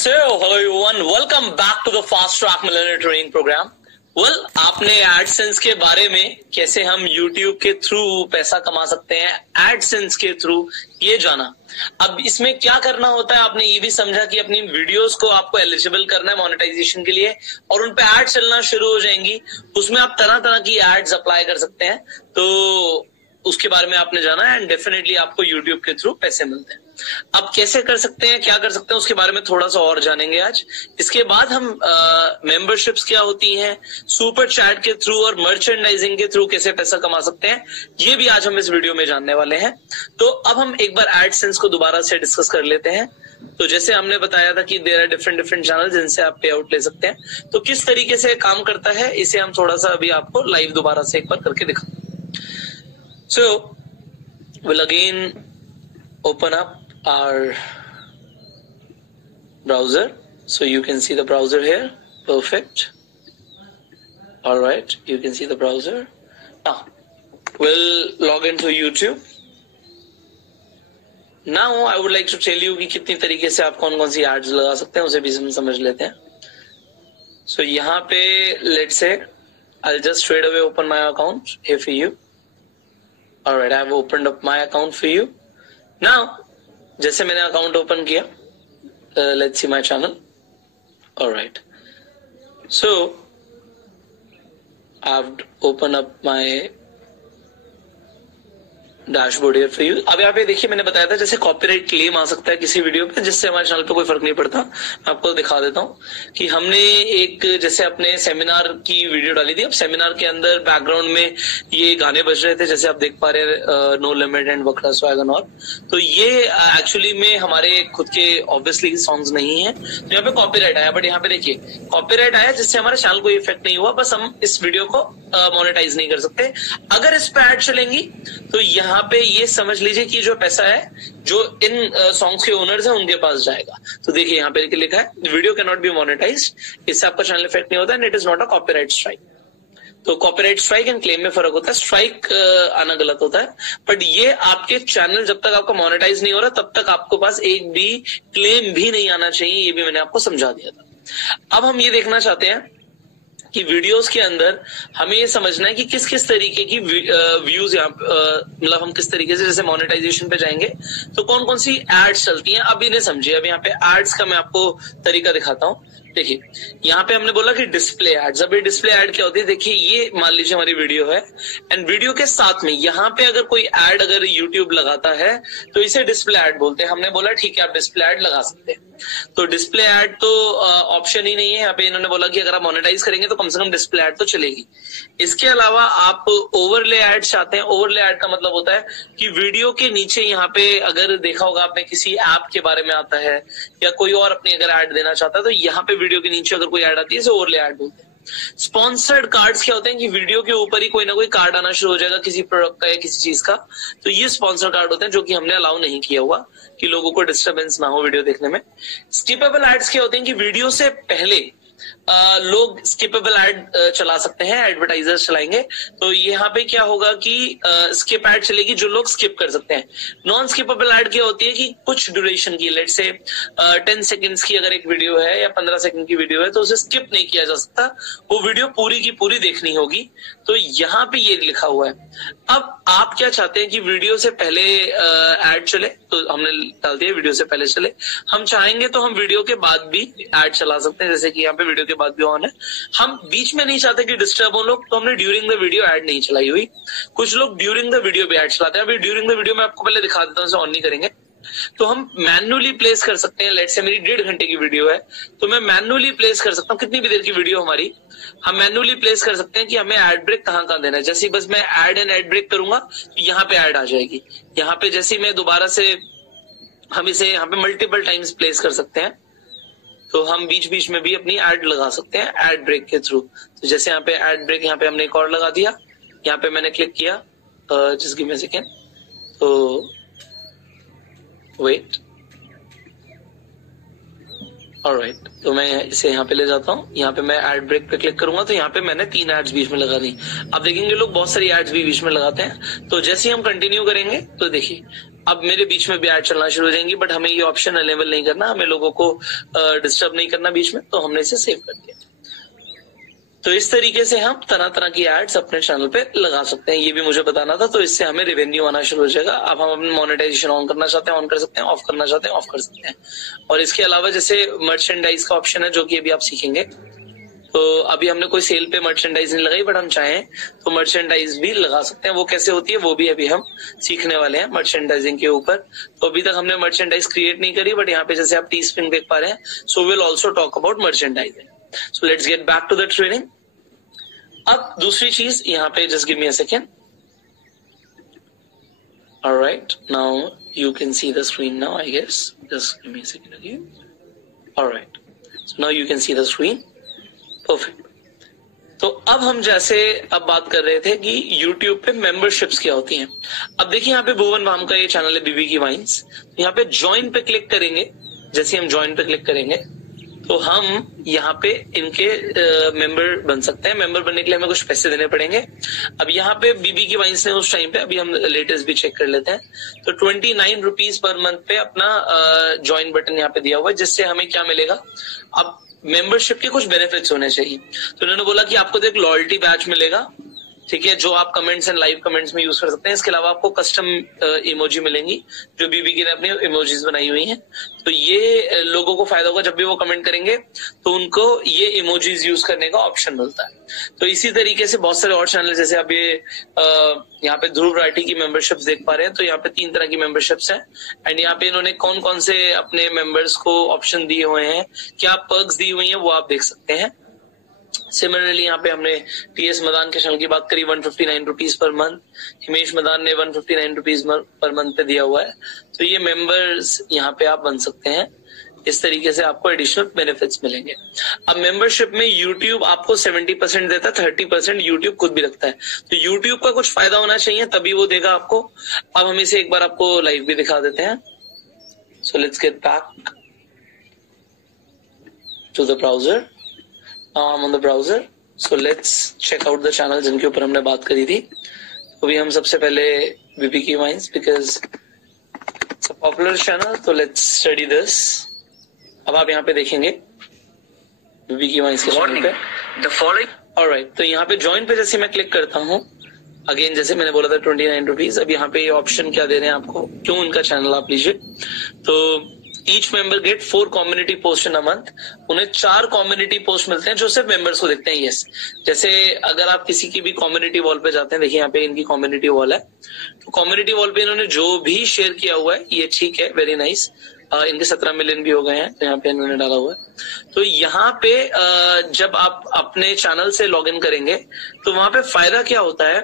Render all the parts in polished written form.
So, hello everyone, welcome back to the Fast Track Millennial Training Program. आपने AdSense के बारे में कैसे हम YouTube के थ्रू पैसा कमा सकते हैं, एडसेंस के थ्रू ये जाना। अब इसमें क्या करना होता है, आपने ये भी समझा कि अपनी वीडियोस को आपको एलिजिबल करना है मोनेटाइजेशन के लिए और उन पे एड चलना शुरू हो जाएंगी। उसमें आप तरह तरह की एड्स अप्लाई कर सकते हैं, तो उसके बारे में आपने जाना है एंड डेफिनेटली आपको YouTube के थ्रू पैसे मिलते हैं। अब कैसे कर सकते हैं, क्या कर सकते हैं, उसके बारे में थोड़ा सा और जानेंगे आज। इसके बाद हम मेंबरशिप्स क्या होती हैं, सुपर चैट के थ्रू और मर्चेंडाइजिंग के थ्रू कैसे पैसा कमा सकते हैं, ये भी आज हम इस वीडियो में जानने वाले हैं। तो अब हम एक बार एडसेंस को दोबारा से डिस्कस कर लेते हैं। तो जैसे हमने बताया था कि देयर आर डिफरेंट चैनल जिनसे आप पे आउट ले सकते हैं, तो किस तरीके से काम करता है इसे हम थोड़ा सा अभी आपको लाइव दोबारा से एक बार करके दिखाते हैं। So we'll again open up our browser, so you can see the browser here. Perfect. All right, you can see the browser. Now we'll log into YouTube. Now I would like to tell you कि कितनी तरीके से आप कौन कौन सी ads लगा सकते हैं, उसे भी हम समझ लेते हैं। So यहाँ पे let's say I'll just straight away open my account here for you. Alright, I have opened up my account for you. Now, जैसे मैंने अकाउंट ओपन किया, let's see my channel. Alright. So, I've opened up my dashboard here for you. अब यहाँ पे देखिए, मैंने बताया था जैसे कॉपीराइट क्लेम आ सकता है किसी वीडियो पे, जिससे हमारे चैनल पे कोई फर्क नहीं पड़ता। मैं आपको दिखा देता हूँ कि हमने एक जैसे अपने सेमिनार की वीडियो डाली थी। अब सेमिनार के अंदर बैकग्राउंड में ये गाने बज रहे थे, जैसे आप देख पा रहे हैं, नो लिमिट एंड वकरा स्वैगन और। तो ये एक्चुअली में हमारे खुद के ऑब्वियसली सॉन्ग्स नहीं है, तो यहाँ पे कॉपीराइट आया। बट यहाँ पे देखिए कॉपीराइट आया, जिससे हमारे चैनल को इफेक्ट नहीं हुआ, बस हम इस वीडियो को मोनेटाइज नहीं कर सकते। अगर इस पे ऐड चलेंगी तो यहाँ पे ये समझ लीजिए कि जो पैसा है जो इन सॉन्ग्स के ओनर्स हैं उनके पास जाएगा। तो देखिए यहाँ पे लिखा है video can not be monetised, इससे आपका चैनल इफेक्ट नहीं होता and it is not a copyright strike. तो कॉपीराइट स्ट्राइक एंड क्लेम में फर्क होता है। स्ट्राइक आना गलत होता है, बट ये आपके चैनल जब तक आपका मोनेटाइज नहीं हो रहा तब तक आपके पास एक भी क्लेम भी नहीं आना चाहिए, ये भी मैंने आपको समझा दिया था। अब हम ये देखना चाहते हैं कि वीडियोस के अंदर हमें ये समझना है कि किस किस तरीके की व्यूज यहाँ मतलब हम किस तरीके से जैसे मोनेटाइजेशन पे जाएंगे तो कौन कौन सी एड्स चलती हैं। अब इन्हें समझिए। अब यहाँ पे एड्स का मैं आपको तरीका दिखाता हूँ। देखिए यहाँ पे हमने बोला कि डिस्प्ले एड्स। अब ये डिस्प्ले एड क्या होती है, देखिए ये मान लीजिए हमारी वीडियो है एंड वीडियो के साथ में यहाँ पे अगर कोई एड अगर यूट्यूब लगाता है तो इसे डिस्प्ले एड बोलते हैं। हमने बोला ठीक है आप डिस्प्ले एड लगा सकते हैं। तो डिस्प्ले एड तो ऑप्शन ही नहीं है यहाँ पे। इन्होंने बोला कि अगर आप मोनेटाइज करेंगे तो कम से कम डिस्प्ले एड तो चलेगी। इसके अलावा आप ओवरले एड चाहते हैं। ओवरले एड का मतलब होता है कि वीडियो के नीचे यहाँ पे अगर देखा होगा आपने किसी ऐप के बारे में आता है या कोई और अपनी अगर एड देना चाहता है तो यहाँ पे वीडियो के नीचे अगर कोई एड आती है इसे ओवरले एड बोलते हैं। स्पॉन्सर्ड कार्ड्स क्या होते हैं कि वीडियो के ऊपर ही कोई ना कोई कार्ड आना शुरू हो जाएगा किसी प्रोडक्ट का या किसी चीज का, तो ये स्पॉन्सर्ड कार्ड होते हैं जो कि हमने अलाउ नहीं किया हुआ कि लोगों को डिस्टरबेंस ना हो वीडियो देखने में। स्किपेबल एड्स क्या होते हैं कि वीडियो से पहले लोग स्किपेबल एड चला सकते हैं, एडवर्टाइजर्स चलाएंगे। तो यहाँ पे क्या होगा कि स्किप एड चलेगी जो लोग स्किप कर सकते हैं। नॉन स्किपेबल एड क्या होती है कि कुछ ड्यूरेशन की, लेट्स से 10 सेकंड्स की अगर एक वीडियो है या 15 सेकंड की वीडियो है तो उसे स्किप नहीं किया जा सकता, वो वीडियो पूरी की पूरी देखनी होगी। तो यहाँ पे ये लिखा हुआ है। अब आप क्या चाहते हैं कि वीडियो से पहले एड चले, तो हमने डाल दिया वीडियो से पहले चले। हम चाहेंगे तो हम वीडियो के बाद भी एड चला सकते हैं, जैसे कि यहाँ पे वीडियो के बाद भी ऑन है। हम बीच में नहीं चाहते कि डिस्टर्ब हो लोग, तो हमने ड्यूरिंग द वीडियो एड नहीं चलाई हुई। कुछ लोग ड्यूरिंग द वीडियो भी एड चलाते हैं। अभी ड्यूरिंग द वीडियो मैं आपको पहले दिखा देता हूँ, इसे ऑन नहीं करेंगे तो हम मैन्युअली प्लेस कर सकते हैं। लेट्स से मेरी 1.5 घंटे की वीडियो है तो मैं मैन्युअली प्लेस कर सकता हूँ, कितनी भी देर की वीडियो हमारी, हम मैन्युअली प्लेस कर सकते हैं कि हमें एड ब्रेक कहाँ कहाँ देना है। जैसे बस मैं एड एंड एड ब्रेक करूंगा तो यहाँ पे एड आ जाएगी। यहाँ पे जैसे मैं दोबारा से हम इसे यहाँ पे मल्टीपल टाइम्स प्लेस कर सकते हैं, तो हम बीच बीच में भी अपनी एड लगा सकते हैं एड ब्रेक के थ्रू। तो जैसे यहाँ पे एड ब्रेक, यहाँ पे हमने एक और लगा दिया, यहाँ पे मैंने क्लिक किया, just give me a second, तो वेट, ऑलराइट, तो मैं इसे यहाँ पे ले जाता हूँ। यहाँ पे मैं एड ब्रेक पे क्लिक करूंगा तो यहाँ पे मैंने 3 एड्स बीच में लगा दी। अब देखेंगे लोग बहुत सारी एड्स भी बीच में लगाते हैं। तो जैसे ही हम कंटिन्यू करेंगे तो देखिए अब मेरे बीच में भी ऐड चलना शुरू हो जाएंगी, बट हमें ये ऑप्शन अनेबल नहीं करना, हमें लोगों को डिस्टर्ब नहीं करना बीच में, तो हमने इसे सेव कर दिया। तो इस तरीके से हम तरह तरह की एड्स अपने चैनल पे लगा सकते हैं, ये भी मुझे बताना था। तो इससे हमें रेवेन्यू आना शुरू हो जाएगा। अब हम अपनी मोनेटाइजेशन ऑन करना चाहते हैं ऑन कर सकते हैं, ऑफ करना चाहते हैं ऑफ कर सकते हैं। और इसके अलावा जैसे मर्चेंडाइज का ऑप्शन है जो कि अभी आप सीखेंगे, तो अभी हमने कोई सेल पे मर्चेंडाइज नहीं लगाई, बट हम चाहें तो मर्चेंडाइज भी लगा सकते हैं। वो कैसे होती है वो भी अभी हम सीखने वाले हैं मर्चेंडाइजिंग के ऊपर। तो अभी तक हमने मर्चेंडाइज क्रिएट नहीं करी, बट यहाँ पे जैसे आप टीस्प्रिंग देख पा रहे हैं, so will also talk about merchandising. So let's get back to the training. अब दूसरी चीज यहाँ पे, just give me a second. Alright, now you can see the screen now, I guess. Just give me a second again. Alright, so now you can see the screen. Perfect. तो अब हम जैसे अब बात कर रहे थे कि YouTube पे मेंबरशिप्स क्या होती हैं। अब देखिए यहाँ पे भुवन भाम का ये चैनल है बीबी की वाइन्स। यहाँ पे ज्वाइन पे क्लिक करेंगे। जैसे हम ज्वाइन पे क्लिक करेंगे तो हम यहाँ पे इनके मेंबर बन सकते हैं। मेंबर बनने के लिए हमें कुछ पैसे देने पड़ेंगे। अब यहाँ पे बीबी की वाइन्स ने उस टाइम पे, अभी हम लेटेस्ट भी चेक कर लेते हैं, तो 29 रुपीज पर मंथ पे अपना ज्वाइन बटन यहाँ पे दिया हुआ है, जिससे हमें क्या मिलेगा। अब मेंबरशिप के कुछ बेनिफिट्स होने चाहिए। तो इन्होंने बोला कि आपको तो एक लॉयल्टी बैच मिलेगा, ठीक है, जो आप कमेंट्स एंड लाइव कमेंट्स में यूज कर सकते हैं। इसके अलावा आपको कस्टम इमोजी मिलेंगी जो बीबी की ने अपनी इमोजीज बनाई हुई हैं। तो ये लोगों को फायदा होगा, जब भी वो कमेंट करेंगे तो उनको ये इमोजीज यूज करने का ऑप्शन मिलता है। तो इसी तरीके से बहुत सारे और चैनल, जैसे अब ये यहाँ पे ध्रुव राठी की मेंबरशिप्स देख पा रहे हैं। तो यहाँ पे 3 तरह की मेंबरशिप्स हैं एंड यहाँ पे इन्होंने कौन कौन से अपने मेंबर्स को ऑप्शन दिए हुए हैं, क्या पर्क्स दी हुई हैं, वो आप देख सकते हैं। सिमिलरली यहाँ पे हमने टीएस मदान के चैनल की बात करी, 159 rupees per month. Himesh Madan ने 159 रुपीज पर मंथ पे दिया हुआ है। तो ये मेंबर्स यहाँ पे आप बन सकते हैं। इस तरीके से आपको एडिशनल बेनिफिट्स मिलेंगे। अब मेंबरशिप में यूट्यूब आपको 70% देता है, 30% यूट्यूब खुद भी रखता है। तो यूट्यूब का कुछ फायदा होना चाहिए, तभी वो देगा आपको। अब हम इसे एक बार आपको लाइव भी दिखा देते हैं। So let's get back to the browser. On the browser, so let's check out the channel जिनके ऊपर हमने बात करी थी। तो भी हम सबसे पहले बीबी की vines, because it's a popular channel, तो लेट्स स्टडी दिस। अब आप यहाँ पे देखेंगे बीबी की वाइन्स के चैनल पे द फॉलोइंग। ऑलराइट, तो यहाँ पे ज्वाइन पे जैसे मैं क्लिक करता हूँ, अगेन जैसे मैंने बोला था 29 रुपीज। अब यहाँ पे ये ऑप्शन क्या दे रहे हैं आपको, क्यों उनका चैनल आप लीजिए। तो each member get 4 community post in a month. उन्हें 4 कम्युनिटी पोस्ट मिलते हैं जो सिर्फ मेंबर्स को देखते हैं। यस, जैसे अगर आप किसी की भी कम्युनिटी वॉल पे जाते हैं, देखिए यहाँ पे इनकी कम्युनिटी वॉल है। तो कम्युनिटी वॉल पे इन्होंने जो भी शेयर किया हुआ है ये ठीक है, वेरी नाइस। इनके 17 मिलियन भी हो गए हैं, तो यहाँ पे इन्होंने डाला हुआ है। तो यहाँ पे जब आप अपने चैनल से लॉग इन करेंगे तो वहां पे फायदा क्या होता है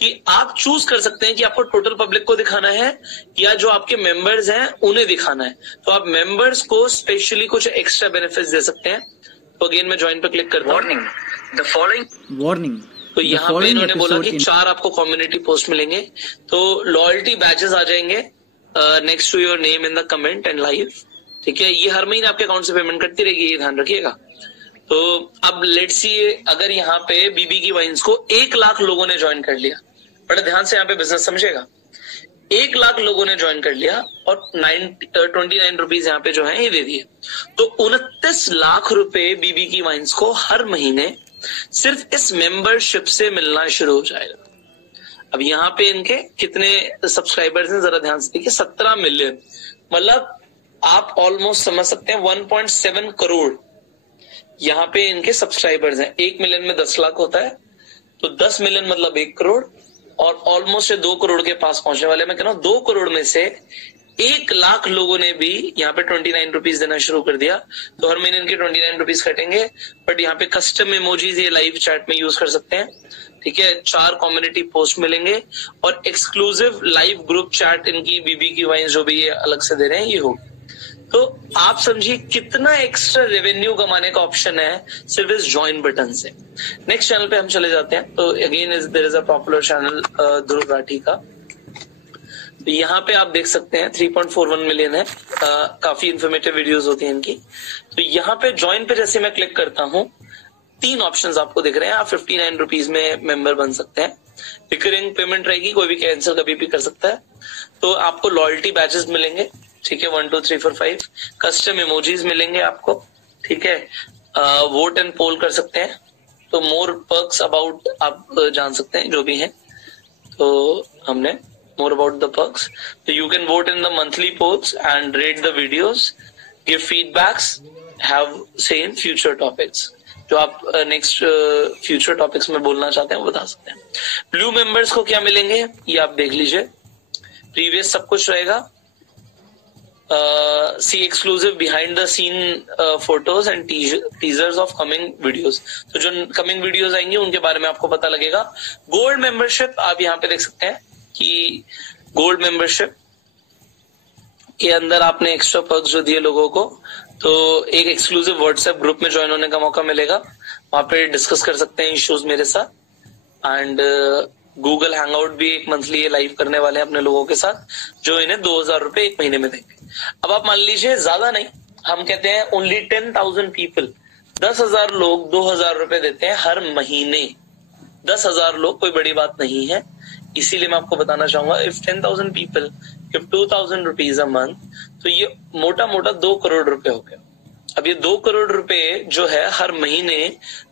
कि आप चूज कर सकते हैं कि आपको टोटल पब्लिक को दिखाना है या जो आपके मेंबर्स हैं उन्हें दिखाना है। तो आप मेंबर्स को स्पेशली कुछ एक्स्ट्रा बेनिफिट्स दे सकते हैं। तो अगेन मैं ज्वाइन पर क्लिक करता हूँ। द फॉलोइंग वार्निंग, तो यहाँ पे इन्होंने बोला कि 4 आपको कम्युनिटी पोस्ट मिलेंगे। तो लॉयल्टी बैचेस आ जाएंगे next to your name in the comment and live, ठीक है। ये हर महीने आपके अकाउंट से पेमेंट करती रहेगी, ये ध्यान रखिएगा। तो अब लेट्स सी, अगर यहाँ पे बीबी की वाइन्स को 1 लाख लोगों ने ज्वाइन कर लिया, बड़े ध्यान से यहाँ पे बिजनेस समझेगा। 1 लाख लोगों ने ज्वाइन कर लिया और 29 रुपीज यहाँ पे जो है ये दे दिए, तो 29 लाख रुपए बीबी की वाइन्स को हर महीने सिर्फ इस मेंबरशिप से मिलना शुरू हो जाएगा। अब यहाँ पे इनके कितने सब्सक्राइबर्स हैं जरा ध्यान से देखिए, 17 मिलियन। मतलब आप ऑलमोस्ट समझ सकते हैं 1.7 करोड़ यहाँ पे इनके सब्सक्राइबर्स हैं। 1 मिलियन में 10 लाख होता है, तो 10 मिलियन मतलब 1 करोड़, और ऑलमोस्ट 2 करोड़ के पास पहुंचने वाले। मैं कह रहा हूं 2 करोड़ में से 1 लाख लोगों ने भी यहाँ पे 29 रुपीज देना शुरू कर दिया। तो हर महीने इनके 29 रुपीज कटेंगे। बट यहाँ पे कस्टम इमोजीज ये लाइव चैट में यूज कर सकते हैं, ठीक है। 4 कम्युनिटी पोस्ट मिलेंगे और एक्सक्लूसिव लाइव ग्रुप चैट इनकी बीबी की वाइन्स जो भी ये अलग से दे रहे हैं ये होगी। तो आप समझिए कितना एक्स्ट्रा रेवेन्यू कमाने का ऑप्शन है सिर्फ इस ज्वाइन बटन से। नेक्स्ट चैनल पे हम चले जाते हैं। तो again there is a popular channel Dhruv Rathee का। तो यहाँ पे आप देख सकते हैं 3.41 मिलियन है। काफी इंफॉर्मेटिव वीडियोस होती हैं इनकी। तो यहाँ पे ज्वाइन पे जैसे मैं क्लिक करता हूँ, 3 ऑप्शंस आपको दिख रहे हैं। आप 59 रुपीज में मेंबर बन सकते हैं। रिकरिंग पेमेंट रहेगी, कोई भी कैंसिल कभी भी कर सकता है। तो आपको लॉयल्टी बैचेस मिलेंगे, ठीक है, 1 2 3 4 5। कस्टम इमोजीज मिलेंगे आपको, ठीक है। वोट एंड पोल कर सकते हैं, तो मोर पर्क्स अबाउट आप जान सकते हैं जो भी हैं। तो हमने मोर अबाउट द पर्क्स, तो you can vote in the monthly polls and rate the videos, give feedbacks, have say in future topics. जो आप नेक्स्ट फ्यूचर टॉपिक्स में बोलना चाहते हैं वो बता सकते हैं। ब्लू मेंबर्स को क्या मिलेंगे ये आप देख लीजिए, प्रीवियस सब कुछ रहेगा। See exclusive behind the scene photos and teasers of coming videos, तो जो कमिंग वीडियोस आएंगे उनके बारे में आपको पता लगेगा। गोल्ड मेंबरशिप आप यहाँ पे देख सकते हैं कि गोल्ड मेंबरशिप के अंदर आपने एक्स्ट्रा पर्क्स जो दिए लोगों को, तो एक एक्सक्लूसिव व्हाट्सएप ग्रुप में ज्वाइन होने का मौका मिलेगा, वहां पे डिस्कस कर सकते हैं इश्यूज मेरे साथ। एंड गूगल हैंगआउट भी एक मंथली ये लाइव करने वाले हैं अपने लोगों के साथ, जो इन्हें 2000 रुपए एक महीने में देंगे। अब आप मान लीजिए ज्यादा नहीं, हम कहते हैं ओनली 10,000 पीपल, 10,000 लोग 2000 रुपए देते हैं हर महीने। 10,000 लोग कोई बड़ी बात नहीं है, इसीलिए मैं आपको बताना चाहूंगा, if 10,000 people give 2,000 rupees a month, तो ये मोटा मोटा 2 करोड़ रुपए हो गया। अब ये 2 करोड़ रुपए जो है हर महीने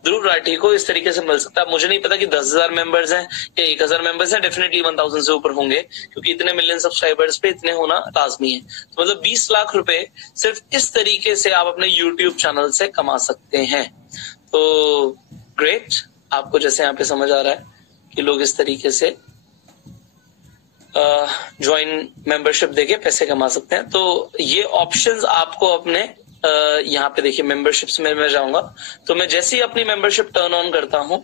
ध्रुव राठी को इस तरीके से मिल सकता है। मुझे नहीं पता कि 10,000 मेंबर्स हैं या 1,000 मेंबर्स हैं, डेफिनेटली 1,000 से ऊपर होंगे, क्योंकि इतने मिलियन सब्सक्राइबर्स पे इतने होना लाजमी है। तो मतलब 20 लाख रुपए सिर्फ इस तरीके से आप अपने यूट्यूब चैनल से कमा सकते हैं। तो ग्रेट, आपको जैसे यहाँ पे समझ आ रहा है कि लोग इस तरीके से ज्वाइन मेंबरशिप देके पैसे कमा सकते हैं। तो ये ऑप्शंस आपको अपने यहाँ पे देखिए मेंबरशिप्स में मैं जाऊंगा, तो मैं जैसे ही अपनी मेंबरशिप टर्न ऑन करता हूँ,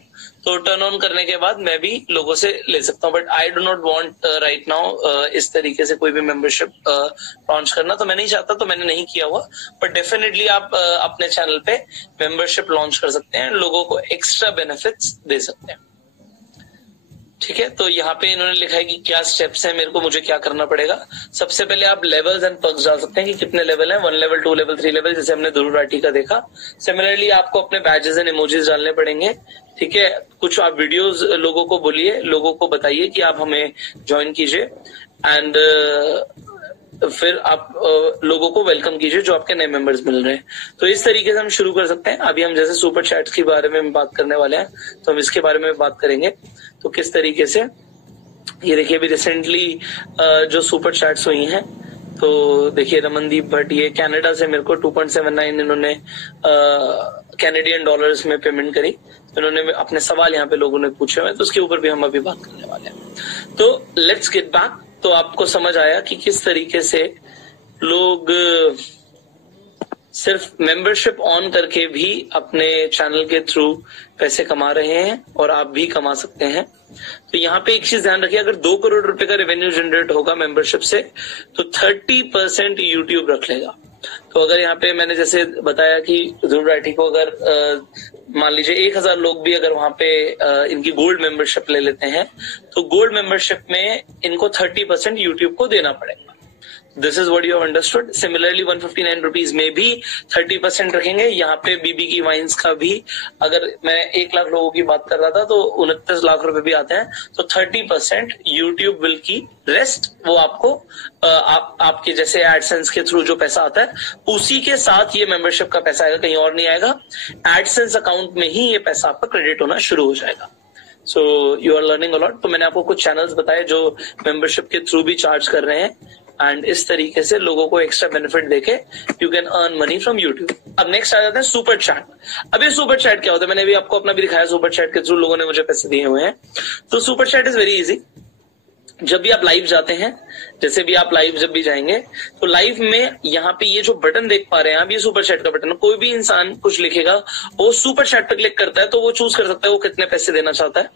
तो टर्न ऑन करने के बाद मैं भी लोगों से ले सकता हूँ। But I do not want right now इस तरीके से कोई भी मेंबरशिप लॉन्च करना, तो मैं नहीं चाहता, तो मैंने नहीं किया हुआ। बट डेफिनेटली आप अपने चैनल पे मेंबरशिप लॉन्च कर सकते हैं, लोगों को एक्स्ट्रा बेनिफिट्स दे सकते हैं, ठीक है। तो यहाँ पे इन्होंने लिखा है कि क्या स्टेप्स हैं, मुझे क्या करना पड़ेगा। सबसे पहले आप लेवल्स एंड पर्क्स डाल सकते हैं कि कितने लेवल हैं, 1 लेवल 2 लेवल 3 लेवल, जैसे हमने ध्रुव राठी का देखा। सिमिलरली आपको अपने बैजेस एंड इमोजीज डालने पड़ेंगे, ठीक है। कुछ आप वीडियोस लोगों को बोलिए, लोगों को बताइए कि आप हमें ज्वाइन कीजिए, एंड फिर आप लोगों को वेलकम कीजिए जो आपके नए मेंबर्स मिल रहे हैं। तो इस तरीके से हम शुरू कर सकते हैं। अभी हम जैसे सुपर चैट्स के बारे में बात करने वाले हैं, तो हम इसके बारे में बात करेंगे। तो किस तरीके से, ये देखिए अभी रिसेंटली जो सुपर चैट्स हुई हैं, तो देखिए रमनदीप भट्ट, ये कनाडा से मेरे को 2.79 इन्होंने कैनेडियन डॉलर्स में पेमेंट करी। इन्होंने अपने सवाल यहाँ पे लोगों ने पूछे हुए, तो उसके ऊपर भी हम अभी बात करने वाले हैं। तो लेट्स गेट बैक। तो आपको समझ आया कि किस तरीके से लोग सिर्फ मेंबरशिप ऑन करके भी अपने चैनल के थ्रू पैसे कमा रहे हैं, और आप भी कमा सकते हैं। तो यहाँ पे एक चीज ध्यान रखिए, अगर 2 करोड़ रुपए का रेवेन्यू जनरेट होगा मेंबरशिप से, तो 30% यूट्यूब रख लेगा। तो अगर यहाँ पे मैंने जैसे बताया कि ध्रुव राठी को अगर मान लीजिए 1,000 लोग भी अगर वहां पे इनकी गोल्ड मेंबरशिप ले लेते हैं, तो गोल्ड मेंबरशिप में इनको 30% यूट्यूब को देना पड़ेगा। This is what you have understood. Similarly 159 rupees में भी 30% रखेंगे। यहाँ पे बीबी की वाइन्स का भी, अगर मैं 1 लाख लोगों की बात कर रहा था, तो 29 लाख रुपए भी आते हैं। तो 30% यूट्यूब विल की, रेस्ट वो आपको आपके जैसे एडसेंस के थ्रू जो पैसा आता है, उसी के साथ ये मेंबरशिप का पैसा आएगा, कहीं और नहीं आएगा। एडसेंस अकाउंट में ही ये पैसा आपका क्रेडिट होना शुरू हो जाएगा। So you are learning a lot. तो मैंने आपको कुछ चैनल्स बताए जो मेंबरशिप के थ्रू भी चार्ज कर रहे हैं, एंड इस तरीके से लोगों को एक्स्ट्रा बेनिफिट देके you can earn money from YouTube. अब नेक्स्ट आ जाते हैं सुपर चैट। अब ये सुपर चैट क्या होता है, मैंने भी आपको अपना भी दिखाया, सुपर चैट के थ्रू लोगों ने मुझे पैसे दिए हुए हैं। तो super chat is very easy. जब भी आप लाइव जाते हैं, जैसे भी आप लाइव जब भी जाएंगे, तो लाइव में यहाँ पे ये जो बटन देख पा रहे हैं आप, ये सुपर चैट का बटन है। कोई भी इंसान कुछ लिखेगा, वो सुपर चैट पे क्लिक करता है, तो वो चूज कर सकता है वो कितने पैसे देना चाहता है।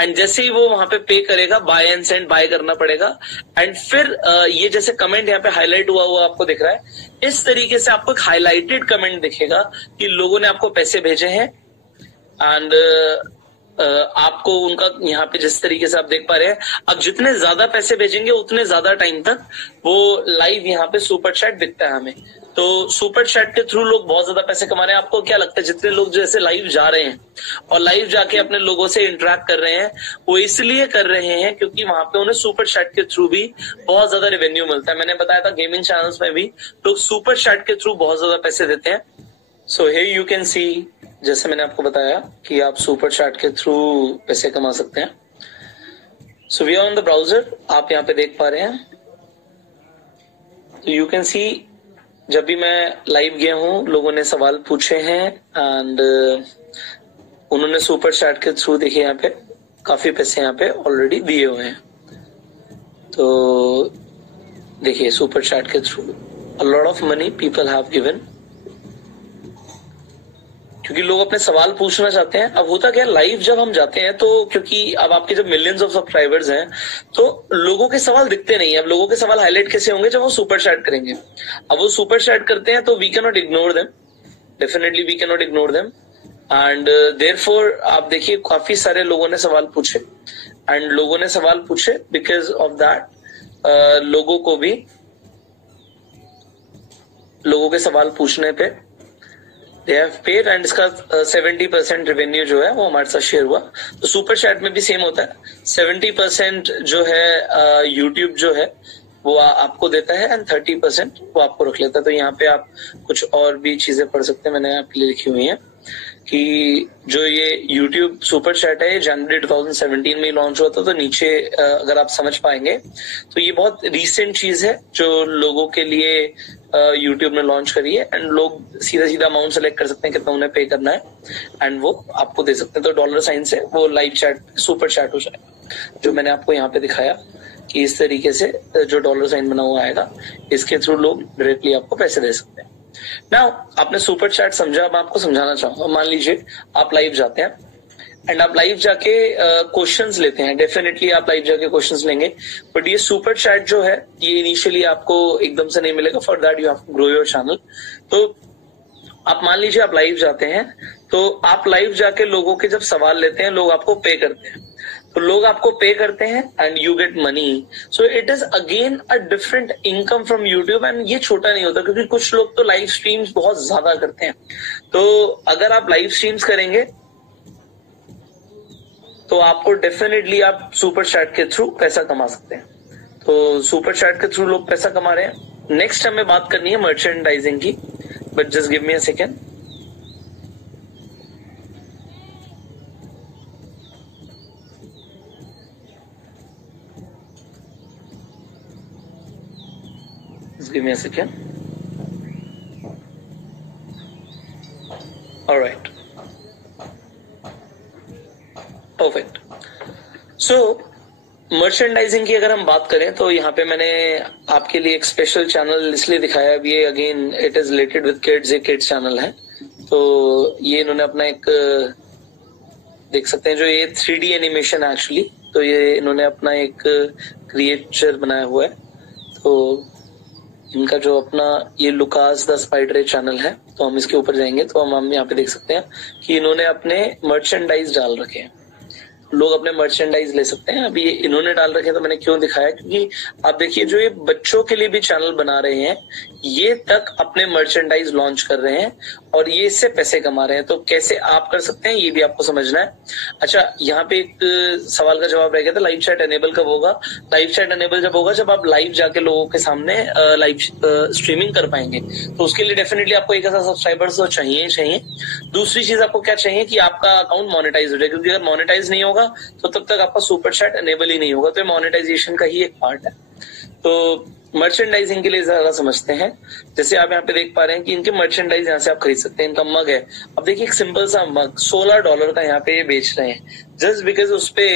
एंड जैसे ही वो वहां पे पे करेगा, बाय एंड सेंड, बाय करना पड़ेगा। एंड फिर ये जैसे कमेंट यहाँ पे हाईलाइट हुआ आपको दिख रहा है, इस तरीके से आपको एक हाईलाइटेड कमेंट दिखेगा कि लोगों ने आपको पैसे भेजे हैं। एंड आपको उनका यहाँ पे जिस तरीके से आप देख पा रहे हैं, आप जितने ज्यादा पैसे भेजेंगे उतने ज्यादा टाइम तक वो लाइव यहाँ पे सुपर चैट दिखता है हमें। तो सुपर चैट के थ्रू लोग बहुत ज्यादा पैसे कमा रहे हैं। आपको क्या लगता है जितने लोग जैसे लाइव जा रहे हैं और लाइव जाके अपने लोगों से इंटरेक्ट कर रहे हैं, वो इसलिए कर रहे हैं क्योंकि वहां पे उन्हें सुपर चैट के थ्रू भी बहुत ज्यादा रेवेन्यू मिलता है। मैंने बताया था गेमिंग चैनल्स में भी लोग सुपर चैट के थ्रू बहुत ज्यादा पैसे देते हैं। सो हियर यू कैन सी, जैसे मैंने आपको बताया कि आप सुपर चैट के थ्रू पैसे कमा सकते हैं। So we are on the browser, आप यहाँ पे देख पा रहे हैं। तो यू कैन सी जब भी मैं लाइव गया हूं लोगों ने सवाल पूछे हैं एंड उन्होंने सुपर चैट के थ्रू देखिए यहाँ पे काफी पैसे यहाँ पे ऑलरेडी दिए हुए हैं। तो देखिए सुपर चैट के through a lot of money people have given, क्योंकि लोग अपने सवाल पूछना चाहते हैं। अब होता क्या, लाइव जब हम जाते हैं तो क्योंकि अब आपके जब मिलियंस ऑफ सब्सक्राइबर्स हैं तो लोगों के सवाल दिखते नहीं है। अब लोगों के सवाल हाईलाइट कैसे होंगे, जब वो सुपर चैट करेंगे। अब वो सुपर चैट करते हैं तो we can not ignore them, definitely we can not ignore them and therefore आप देखिए काफी सारे लोगों ने सवाल पूछे एंड लोगों ने सवाल पूछे बिकॉज ऑफ दैट लोगों को भी लोगों के सवाल पूछने पे दे हैव पेड एंड इसका 70% रेवेन्यू जो है वो हमारे साथ शेयर हुआ। तो सुपर चैट में भी सेम होता है, 70% जो है यूट्यूब जो है वो आपको देता है एंड 30% वो आपको रख लेता है। तो यहाँ पे आप कुछ और भी चीजें पढ़ सकते हैं, मैंने आपके लिए लिखी हुई है कि जो ये YouTube सुपर चैट है जनवरी 2017 में लॉन्च हुआ था। तो नीचे अगर आप समझ पाएंगे तो ये बहुत रीसेंट चीज है जो लोगों के लिए YouTube ने लॉन्च करी है एंड लोग सीधा सीधा अमाउंट सेलेक्ट कर सकते हैं कितना उन्हें पे करना है एंड वो आपको दे सकते हैं। तो डॉलर साइन से वो लाइव चैट सुपर चैट हो जाएगा, जो मैंने आपको यहाँ पे दिखाया कि इस तरीके से जो डॉलर साइन बना हुआ आएगा, इसके थ्रू लोग डायरेक्टली आपको पैसे दे सकते हैं। नाउ आपने सुपर चैट समझा, मैं आपको समझाना चाहूंगा। मान लीजिए आप लाइव जाते हैं एंड आप लाइव जाके क्वेश्चंस लेते हैं, डेफिनेटली आप लाइव जाके क्वेश्चंस लेंगे, बट ये सुपर चैट जो है ये इनिशियली आपको एकदम से नहीं मिलेगा। For that you have to grow your channel. तो आप मान लीजिए आप लाइव जाते हैं तो आप लाइव जाके लोगों के जब सवाल लेते हैं लोग आपको पे करते हैं, तो लोग आपको पे करते हैं and you get money. So it is again a different income from YouTube and ये छोटा नहीं होता क्योंकि कुछ लोग तो लाइव स्ट्रीम्स बहुत ज्यादा करते हैं। तो अगर आप लाइव स्ट्रीम्स करेंगे तो आपको डेफिनेटली आप सुपर चैट के थ्रू पैसा कमा सकते हैं। तो सुपर चैट के थ्रू लोग पैसा कमा रहे हैं। नेक्स्ट हमें बात करनी है मर्चेंडाइजिंग की, but just give me a second. Give me a second. All right. Perfect. So, merchandising की अगर हम बात करें तो यहाँ पे मैंने आपके लिए एक स्पेशल चैनल इसलिए दिखाया। अब ये again it is related with kids, ये किड्स चैनल है। तो ये इन्होंने अपना एक देख सकते हैं जो ये 3D एनिमेशन है एक्चुअली। तो ये इन्होंने अपना एक क्रिएचर बनाया हुआ है। तो इनका जो अपना ये लुकास द स्पाइडर चैनल है, तो हम इसके ऊपर जाएंगे तो हम यहाँ पे देख सकते हैं कि इन्होंने अपने मर्चेंडाइज डाल रखे हैं। लोग अपने मर्चेंडाइज ले सकते हैं। अभी ये इन्होंने डाल रखे हैं तो मैंने क्यों दिखाया, क्योंकि आप देखिए जो ये बच्चों के लिए भी चैनल बना रहे हैं ये तक अपने मर्चेंडाइज लॉन्च कर रहे हैं और ये इससे पैसे कमा रहे हैं। तो कैसे आप कर सकते हैं ये भी आपको समझना है। अच्छा, यहाँ पे एक सवाल का जवाब रह गया था, लाइव चैट एनेबल कब होगा। लाइव चैट एनेबल जब होगा जब आप लाइव जाके लोगों के सामने लाइव स्ट्रीमिंग कर पाएंगे। तो उसके लिए डेफिनेटली आपको 1000 सब्सक्राइबर्स तो चाहिए। दूसरी चीज आपको क्या चाहिए कि आपका अकाउंट मोनेटाइज हो जाए, क्योंकि अगर मोनेटाइज नहीं होगा तो तब तक आपका सुपर चैट एनेबल ही नहीं होगा। तो मोनेटाइजेशन का ही एक पार्ट है। तो मर्चेंडाइजिंग के लिए ज्यादा समझते हैं। जैसे आप यहाँ पे देख पा रहे हैं कि इनके मर्चेंडाइज यहाँ से आप खरीद सकते हैं। इनका मग है, अब देखिए एक सिंपल सा मग $16 का यहाँ पे ये बेच रहे हैं, जस्ट बिकॉज उस पे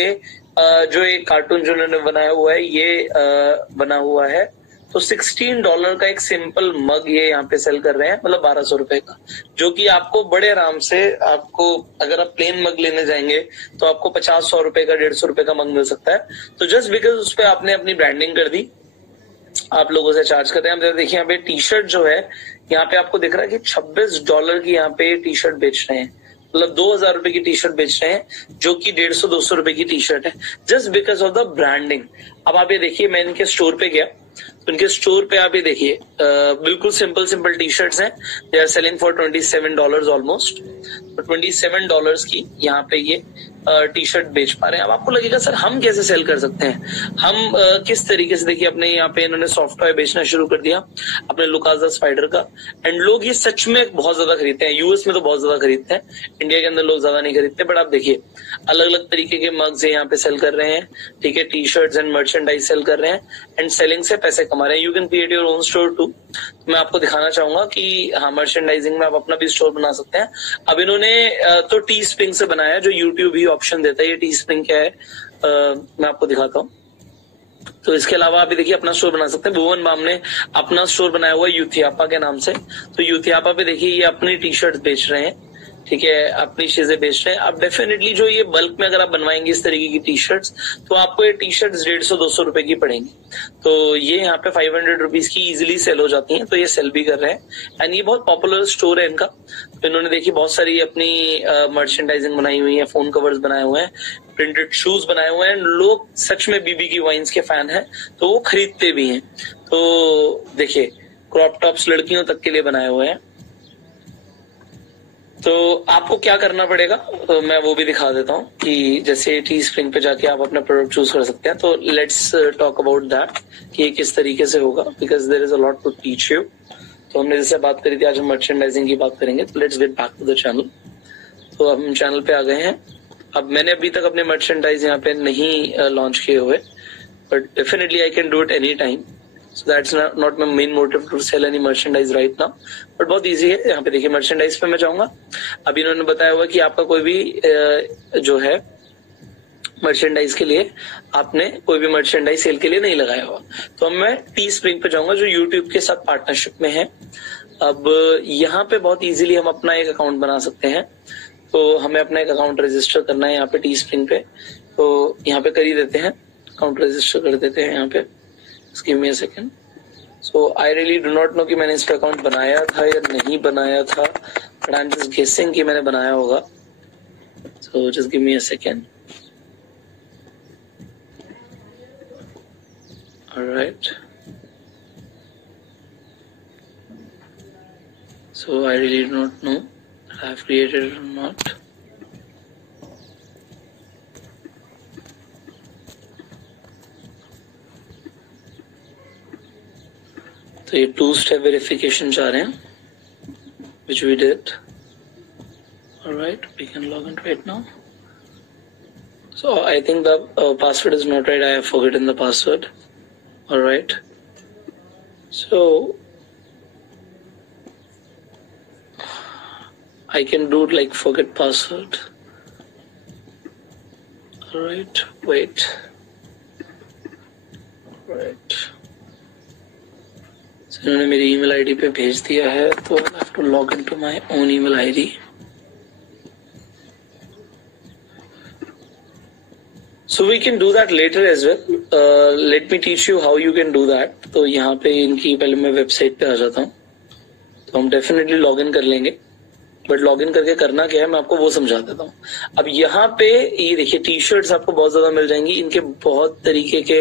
जो एक कार्टून जो उन्होंने बनाया हुआ है ये बना हुआ है। तो $16 का एक सिंपल मग ये यहाँ पे सेल कर रहे हैं, मतलब 1200 रुपए का, जो कि आपको बड़े आराम से आपको अगर आप प्लेन मग लेने जाएंगे तो आपको 50-100 रुपए का 150 रुपए का मग मिल सकता है। तो जस्ट बिकॉज उस पर आपने अपनी ब्रांडिंग कर दी, आप लोगों से चार्ज करते हैं। देखिए यहाँ पे टी शर्ट जो है यहाँ पे आपको दिख रहा है कि $26 की यहाँ पे टी शर्ट बेच रहे हैं। मतलब 2000 रुपए की टी शर्ट बेच रहे हैं जो कि 150-200 रुपए की टी शर्ट है, just because of the branding. अब आप ये देखिए, मैं इनके स्टोर पे गया तो इनके स्टोर पे आप ये देखिए बिल्कुल सिंपल टी शर्ट्स हैं। They are selling for $27 almost. $27 की यहाँ पे ये टी शर्ट बेच पा रहे हैं। अब आपको लगेगा सर हम कैसे सेल कर सकते हैं, हम किस तरीके से। देखिए अपने यहाँ पे इन्होंने सॉफ्ट टॉय बेचना शुरू कर दिया अपने लुकास द स्पाइडर का, एंड लोग ये सच में बहुत ज्यादा खरीदते हैं। यूएस में तो बहुत ज्यादा खरीदते हैं, इंडिया के अंदर लोग ज्यादा नहीं खरीदते। बट आप देखिए अलग अलग तरीके के मग्स यहाँ पे सेल कर रहे हैं, ठीक है, T shirts and merchandise sell कर रहे हैं एंड सेलिंग से पैसे कमा रहे हैं। You can create your own store too. मैं आपको दिखाना चाहूंगा कि हाँ, मर्चेंडाइजिंग में आप अपना भी स्टोर बना सकते हैं। अब इन्होंने तो टी स्प्रिंग से बनाया, जो यूट्यूब ही ऑप्शन देता है। ये टी स्प्रिंग क्या है मैं आपको दिखाता हूँ। तो इसके अलावा आप देखिए अपना स्टोर बना सकते हैं। भुवन बाम ने अपना स्टोर बनाया हुआ है यूथियापा के नाम से। तो यूथियापा पे देखिए ये अपनी टी शर्ट बेच रहे हैं, ठीक है, अपनी चीजें बेच रहे हैं। अब डेफिनेटली जो ये बल्क में अगर आप बनवाएंगे इस तरीके की टी शर्ट्स, तो आपको ये टी शर्ट 150-200 रुपए की पड़ेंगी। तो ये यहाँ पे 500 रुपीज की इजिली सेल हो जाती हैं। तो ये सेल भी कर रहे हैं एंड ये बहुत पॉपुलर स्टोर है इनका। तो इन्होंने देखिए बहुत सारी अपनी मर्चेंडाइजिंग बनाई हुई है, फोन कवर्स बनाए हुए हैं, प्रिंटेड शूज बनाए हुए हैं। लोग सच में बीबी की वाइन्स के फैन हैं तो वो खरीदते भी हैं। तो देखिए क्रॉप टॉप्स लड़कियों तक के लिए बनाए हुए हैं। तो आपको क्या करना पड़ेगा तो मैं वो भी दिखा देता हूँ कि जैसे टी स्प्रिंग पे जाके आप अपना प्रोडक्ट चूज कर सकते हैं। तो लेट्स टॉक अबाउट दैट कि ये किस तरीके से होगा, because there is a lot to teach you. तो हमने जैसे बात करी थी, आज हम मर्चेंडाइजिंग की बात करेंगे। तो let's get back to the channel. तो हम चैनल पे आ गए हैं। अब मैंने अभी तक अपने मर्चेंडाइज यहाँ पे नहीं लॉन्च किए हुए, but definitely I can do it any time. So that's not my main motive to sell any merchandise right now, but बहुत इजी है। यहाँ पे देखिए मर्चेंडाइज पे मैं जाऊंगा। अभी इन्होंने बताया हुआ कि आपका कोई भी जो है मर्चेंडाइज के लिए आपने कोई भी मर्चेंडाइज सेल के लिए नहीं लगाया हुआ। तो अब मैं टी स्प्रिंग पे जाऊंगा जो यूट्यूब के साथ पार्टनरशिप में है। अब यहाँ पे बहुत इजीली हम अपना एक अकाउंट बना सकते हैं। तो हमें अपना एक अकाउंट रजिस्टर करना है यहाँ पे टी स्प्रिंग पे। तो यहाँ पे कर ही देते हैं, अकाउंट रजिस्टर कर देते हैं यहाँ पे। Give me a second. So I really do not know कि मैंने इस पे अकाउंट बनाया था या नहीं बनाया था, but I'm just guessing कि मैंने बनाया होगा। So just give me a second. All right. So I really do not know if I have created it or not. तो ये 2-step वेरिफिकेशन चाह रहे हैं, which we did. Alright, we can log in right now. So I think the password is not right. I have forgotten the password. Alright. So I can do like forget password. Alright, wait. Right. इन्होंने मेरी email ID पे भेज दिया है, तो I have to log in to my own email ID. So we can do that later as well. Let me teach you how you can do that. तो यहाँ पे इनकी पहले मैं वेबसाइट पे आ जाता हूँ। तो हम डेफिनेटली लॉग इन कर लेंगे, बट लॉग इन करके करना क्या है मैं आपको वो समझा देता हूँ। अब यहाँ पे ये देखिए टी शर्ट्स आपको बहुत ज्यादा मिल जाएंगी। इनके बहुत तरीके के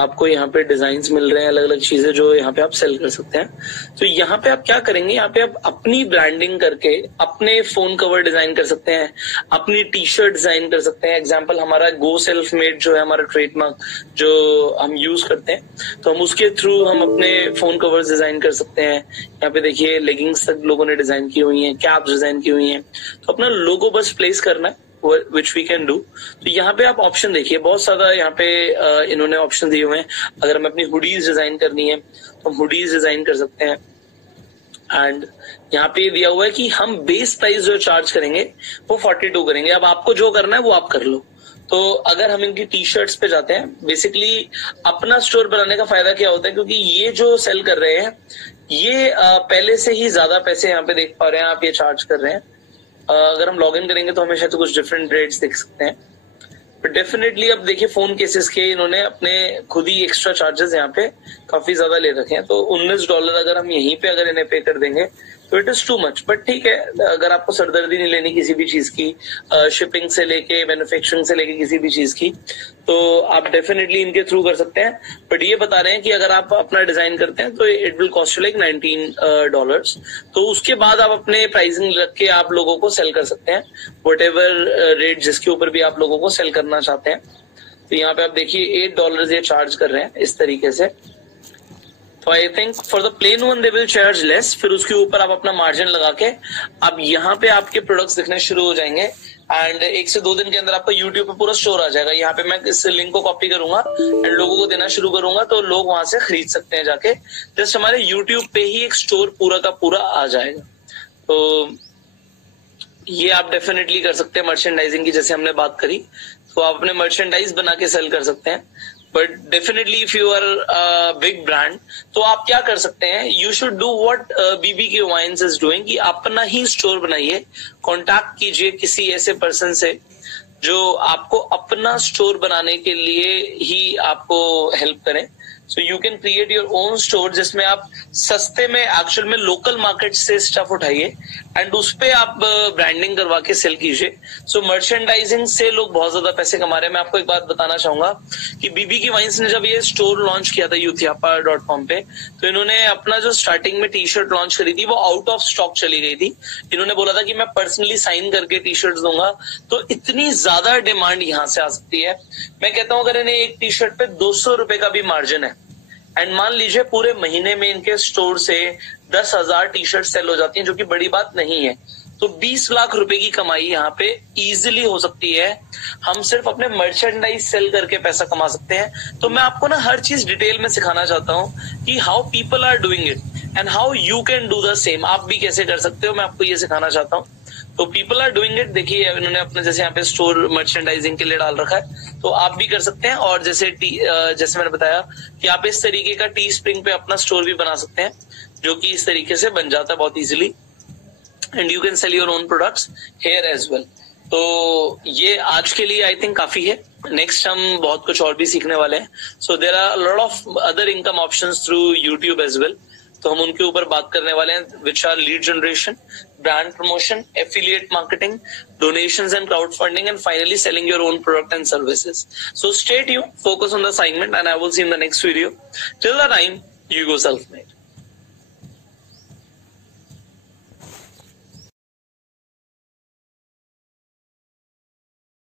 आपको यहाँ पे डिजाइन मिल रहे हैं, अलग अलग चीजें जो यहाँ पे आप सेल कर सकते हैं। तो यहाँ पे आप क्या करेंगे, यहाँ पे आप अपनी ब्रांडिंग करके अपने फोन कवर डिजाइन कर सकते हैं, अपनी टी शर्ट डिजाइन कर सकते हैं। एग्जाम्पल हमारा गो सेल्फ मेड जो है हमारा ट्रेडमार्क जो हम यूज करते हैं, तो हम उसके थ्रू हम अपने फोन कवर्स डिजाइन कर सकते हैं। यहाँ पे देखिए लेगिंग्स तक लोगों ने डिजाइन की हुई है, कैप्स डिजाइन की हुई है। तो अपना लोगो बस प्लेस करना है, विच वी कैन डू। तो यहाँ पे आप ऑप्शन देखिए, बहुत ज्यादा यहाँ पे इन्होंने ऑप्शन दिए हुए हैं। अगर हमें अपनी हुडीज डिजाइन करनी है तो हम हुडीज डिजाइन कर सकते हैं। एंड यहाँ पे दिया हुआ है कि हम बेस प्राइस जो चार्ज करेंगे वो 42 करेंगे। अब आपको जो करना है वो आप कर लो। तो अगर हम इनकी टी शर्ट्स पे जाते हैं, बेसिकली अपना स्टोर बनाने का फायदा क्या होता है, क्योंकि ये जो सेल कर रहे हैं ये पहले से ही ज्यादा पैसे यहाँ पे देख पा रहे हैं आप, ये चार्ज कर रहे हैं। अगर हम लॉग इन करेंगे तो हमें शायद कुछ डिफरेंट रेट्स देख सकते हैं, बट डेफिनेटली अब देखिए फोन केसेस के इन्होंने अपने खुद ही एक्स्ट्रा चार्जेस यहाँ पे काफी ज्यादा ले रखे हैं। तो $19 अगर हम यहीं पे अगर इन्हें पे कर देंगे तो it is too much, but ठीक है, अगर आपको सरदर्दी नहीं लेनी किसी भी चीज की, शिपिंग से लेके मैन्युफैक्चरिंग से लेके किसी भी चीज की, तो आप डेफिनेटली इनके थ्रू कर सकते हैं। बट ये बता रहे हैं कि अगर आप अपना डिजाइन करते हैं तो it will cost you like $19, तो उसके बाद आप अपने प्राइसिंग रख के आप लोगों को सेल कर सकते हैं, वट एवर रेट जिसके ऊपर भी आप लोगों को सेल करना चाहते हैं। तो यहाँ पे आप देखिए $8 ये चार्ज कर रहे हैं इस तरीके से। तो I think for the plain one they will charge less, फिर उसके ऊपर आप अपना मार्जिन लगा के अब यहाँ पे आपके प्रोडक्ट्स दिखने शुरू हो जाएंगे, एंड 1 से 2 दिन के अंदर आपका यूट्यूब पे पूरा स्टोर आ जाएगा। यहाँ पे मैं इस लिंक को कॉपी करूंगा एंड लोगों को देना शुरू करूंगा, तो लोग वहां से खरीद सकते हैं जाके। जस्ट हमारे यूट्यूब पे ही एक स्टोर पूरा का पूरा आ जाएगा। तो ये आप डेफिनेटली कर सकते हैं मर्चेंडाइजिंग की, जैसे हमने बात करी, तो आप अपने मर्चेंडाइज बना के सेल कर सकते हैं। But definitely if you are big brand, तो आप क्या कर सकते हैं, you should do what BBK vines is doing, कि अपना ही स्टोर बनाइए, कॉन्टैक्ट कीजिए किसी ऐसे पर्सन से जो आपको अपना स्टोर बनाने के लिए ही आपको हेल्प करें। So you can create your own store, जिसमें आप सस्ते में एक्चुअल में लोकल मार्केट से स्टफ उठाइए एंड उस पे आप ब्रांडिंग करवा के सेल कीजिए। सो मर्चेंडाइजिंग से लोग बहुत ज्यादा पैसे कमा रहे हैं। मैं आपको एक बात बताना चाहूंगा कि BBK वाइन्स ने जब ये स्टोर लॉन्च किया था youthiapa.com पे, तो इन्होंने अपना जो स्टार्टिंग में टी शर्ट लॉन्च करी थी वो आउट ऑफ स्टॉक चली गई थी। इन्होंने बोला था कि मैं पर्सनली साइन करके टी शर्ट दूंगा, तो इतनी ज्यादा डिमांड यहाँ से आ सकती है। मैं कहता हूँ अगर इन्हें एक टी शर्ट पे 200 रुपए का भी मार्जिन है, एंड मान लीजिए पूरे महीने में इनके स्टोर से 10,000 टी शर्ट सेल हो जाती हैं, जो कि बड़ी बात नहीं है, तो 20 लाख रुपए की कमाई यहाँ पे इजीली हो सकती है। हम सिर्फ अपने मर्चेंडाइज सेल करके पैसा कमा सकते हैं। तो मैं आपको ना हर चीज डिटेल में सिखाना चाहता हूँ कि how people are doing it and how you can do the same. आप भी कैसे कर सकते हो, मैं आपको ये सिखाना चाहता हूँ। तो पीपल आर डूइंग इट, देखिए इन्होंने अपने जैसे यहाँ पे स्टोर मर्चेंडाइजिंग के लिए डाल रखा है, तो आप भी कर सकते हैं। और जैसे मैंने बताया कि आप इस तरीके का Teespring पे अपना स्टोर भी बना सकते हैं, जो कि इस तरीके से बन जाता है बहुत easily, and you can sell your own products here as well. तो ये आज के लिए आई थिंक काफी है। नेक्स्ट हम बहुत कुछ और भी सीखने वाले हैं। So there are lot of other income options through YouTube as well, तो हम उनके ऊपर बात करने वाले हैं, which are lead generation, brand promotion, affiliate marketing, donations and crowdfunding, and finally selling your own product and services. So stay tuned, focus on the assignment, and I will see you in the next video. Till the time, you go self-made.